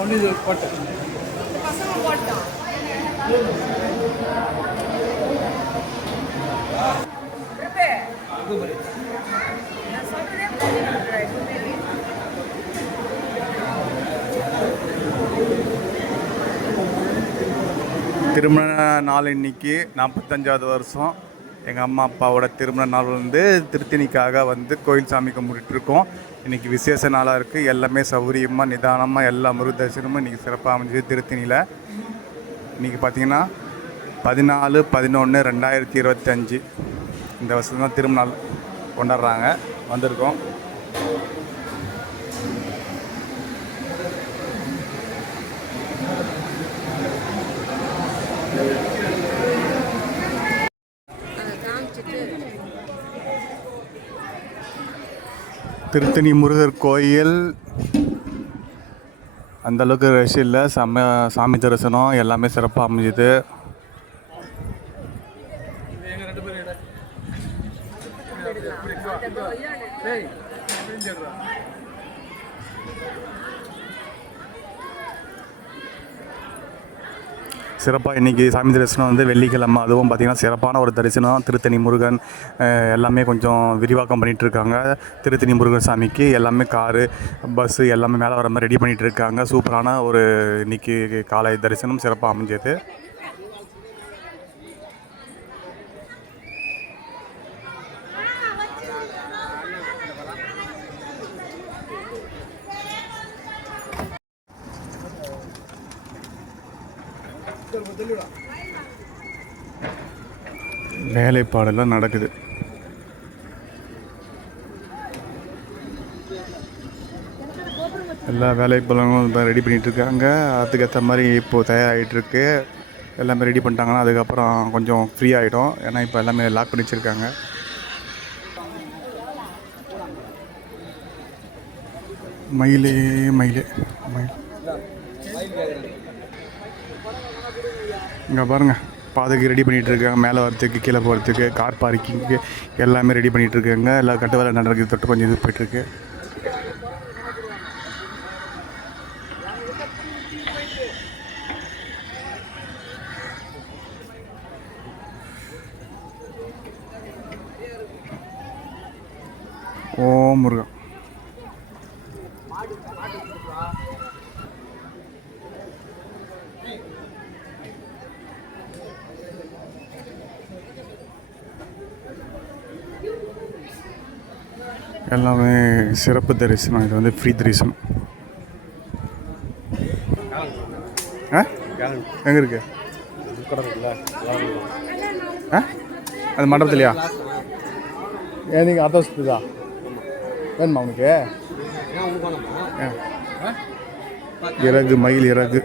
ஒன்று இது போட்டேன். திருமண நாள் இன்னைக்கு 45வது வருஷம். எங்கள் அம்மா அப்பாவோட திருமண நாள் வந்து திருத்தணிக்காக வந்து கோயில் சாமி கும்பிட்டுருக்கோம். இன்றைக்கி விசேஷ நாளாக இருக்குது. எல்லாமே சௌகரியமாக நிதானமாக எல்லா முருக தரிசனமும் இன்றைக்கி சிறப்பாக அமைஞ்சது திருத்தணியில். இன்றைக்கி பார்த்திங்கன்னா 14/11/2025 இந்த வருஷம் தான் திருமண நாள் கொண்டாடுறாங்க. வந்திருக்கோம். திருத்தணி முருகர் கோயில் அந்தளவுக்கு ரஷ் இல்லை. சாமி தரிசனம் எல்லாமே சிறப்பாக அமைஞ்சுது. சிறப்பாக இன்றைக்கி சாமி தரிசனம் வந்து வெள்ளிக்கிழமை, அதுவும் பார்த்திங்கன்னா சிறப்பான ஒரு தரிசனம். திருத்தணி முருகன் எல்லாமே கொஞ்சம் விரிவாக்கம் பண்ணிகிட்ருக்காங்க. திருத்தணி முருகன் சாமிக்கு எல்லாமே காரு பஸ்ஸு எல்லாமே மேலே வர மாதிரி ரெடி பண்ணிகிட்ருக்காங்க. சூப்பரான ஒரு இன்றைக்கி காலை தரிசனம் சிறப்பாக அமைஞ்சது. வேலைப்பாடெல்லாம் நடக்குது. எல்லா வேலைப்பாடும் ரெடி பண்ணிகிட்ருக்காங்க. அதுக்கேற்ற மாதிரி இப்போது தயாராகிட்டுருக்கு. எல்லாமே ரெடி பண்ணிட்டாங்கன்னா அதுக்கப்புறம் கொஞ்சம் ஃப்ரீ ஆகிடும். ஏன்னா இப்போ எல்லாமே லாக் பண்ணி வச்சுருக்காங்க. மயில் இங்கே பாருங்கள், பாதைக்கு ரெடி பண்ணிகிட்ருக்காங்க. மேலே வரத்துக்கு கீழே போகிறதுக்கு கார் பார்க்கிங்கு எல்லாமே ரெடி பண்ணிகிட்ருக்காங்க. எல்லாம் கட்டு வேலை நடக்குது. தொட்டு கொஞ்சம் இது போய்ட்டுருக்கு. ஓம் முருகன். எல்லாமே சிறப்பு தரிசனம். இது வந்து ஃப்ரீ தரிசனம். எங்கே இருக்கு? அது மண்டபத்துலையா? ஏன் நீங்கள் அர்த்தம் வசதிதா வேணுமா உனக்கு? இறகு, மயில் இறகு.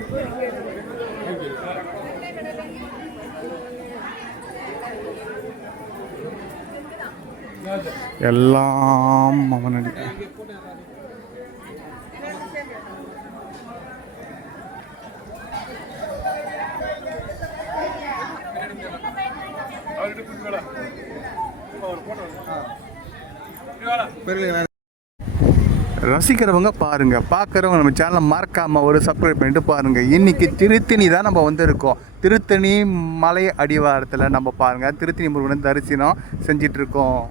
எல்லாம் அவனடி. ரசிக்கிறவங்க பாருங்க, பார்க்குறவங்க நம்ம சேனலை மறக்காமல் ஒரு சப்ஸ்கிரைப் பண்ணிட்டு பாருங்கள். இன்றைக்கி திருத்தணி தான் நம்ம வந்திருக்கோம். திருத்தணி மலை அடிவாரத்தில் நம்ம பாருங்கள் திருத்தணி முருகன் தரிசனம் செஞ்சிட்ருக்கோம்.